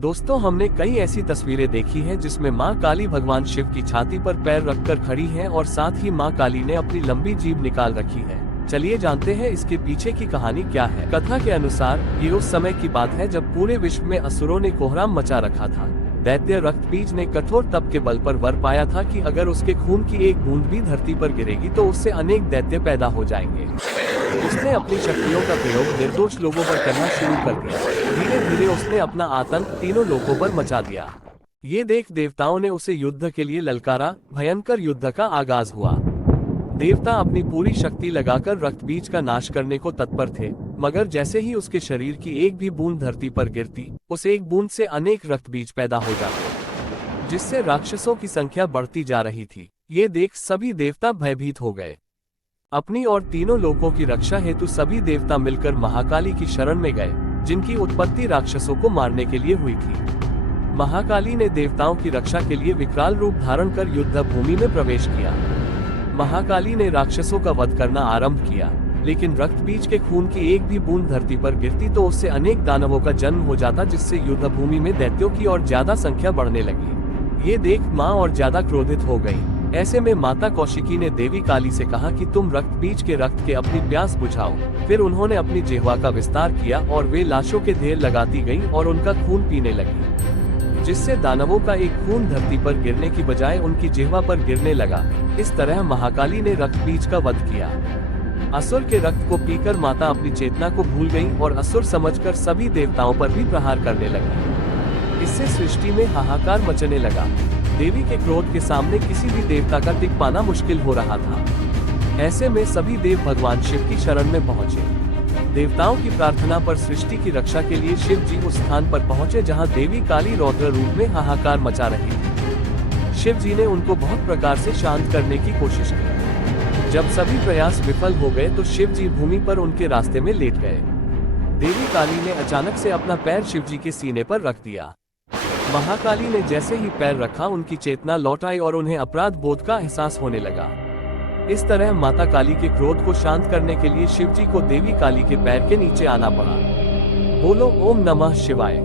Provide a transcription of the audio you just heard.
दोस्तों, हमने कई ऐसी तस्वीरें देखी हैं जिसमें मां काली भगवान शिव की छाती पर पैर रखकर खड़ी हैं और साथ ही मां काली ने अपनी लंबी जीभ निकाल रखी है। चलिए जानते हैं इसके पीछे की कहानी क्या है। कथा के अनुसार ये उस समय की बात है जब पूरे विश्व में असुरों ने कोहराम मचा रखा था। दैत्य रक्तबीज ने कठोर तप के बल पर वर पाया था कि अगर उसके खून की एक बूंद भी धरती पर गिरेगी तो उससे अनेक दैत्य पैदा हो जाएंगे। उसने अपनी शक्तियों का प्रयोग निर्दोष लोगों पर करना शुरू कर दिया। धीरे धीरे उसने अपना आतंक तीनों लोगों पर मचा दिया। ये देख देवताओं ने उसे युद्ध के लिए ललकारा। भयंकर युद्ध का आगाज हुआ। देवता अपनी पूरी शक्ति लगाकर रक्तबीज का नाश करने को तत्पर थे, मगर जैसे ही उसके शरीर की एक भी बूंद धरती पर गिरती, उस एक बूंद से अनेक रक्तबीज पैदा हो जाते, जिससे राक्षसों की संख्या बढ़ती जा रही थी। ये देख सभी देवता भयभीत हो गए। अपनी और तीनों लोकों की रक्षा हेतु सभी देवता मिलकर महाकाली की शरण में गए, जिनकी उत्पत्ति राक्षसों को मारने के लिए हुई थी। महाकाली ने देवताओं की रक्षा के लिए विकराल रूप धारण कर युद्ध भूमि में प्रवेश किया। महाकाली ने राक्षसों का वध करना आरंभ किया, लेकिन रक्तबीज के खून की एक भी बूंद धरती पर गिरती तो उससे अनेक दानवों का जन्म हो जाता, जिससे युद्ध भूमि में दैत्यों की और ज्यादा संख्या बढ़ने लगी। ये देख मां और ज्यादा क्रोधित हो गई। ऐसे में माता कौशिकी ने देवी काली से कहा कि तुम रक्तबीज के रक्त के अपनी प्यास बुझाओ। फिर उन्होंने अपनी जिह्वा का विस्तार किया और वे लाशों के ढेर लगाती गई और उनका खून पीने लगी, जिससे दानवों का एक खून धरती पर गिरने की बजाय उनकी जिह्वा पर गिरने लगा। इस तरह महाकाली ने रक्तबीज का वध किया। असुर के रक्त को पीकर माता अपनी चेतना को भूल गई और असुर समझकर सभी देवताओं पर भी प्रहार करने लगी। इससे सृष्टि में हाहाकार मचने लगा। देवी के क्रोध के सामने किसी भी देवता का टिक पाना मुश्किल हो रहा था। ऐसे में सभी देव भगवान शिव की शरण में पहुंचे। देवताओं की प्रार्थना पर सृष्टि की रक्षा के लिए शिव जी उस स्थान पर पहुंचे जहां देवी काली रौद्र रूप में हाहाकार मचा रही थी। शिव जी ने उनको बहुत प्रकार से शांत करने की कोशिश की। जब सभी प्रयास विफल हो गए तो शिव जी भूमि पर उनके रास्ते में लेट गए। देवी काली ने अचानक से अपना पैर शिव जी के सीने पर रख दिया। महाकाली ने जैसे ही पैर रखा, उनकी चेतना लौट आई और उन्हें अपराध बोध का एहसास होने लगा। इस तरह माता काली के क्रोध को शांत करने के लिए शिव जी को देवी काली के पैर के नीचे आना पड़ा। बोलो ओम नमः शिवाय।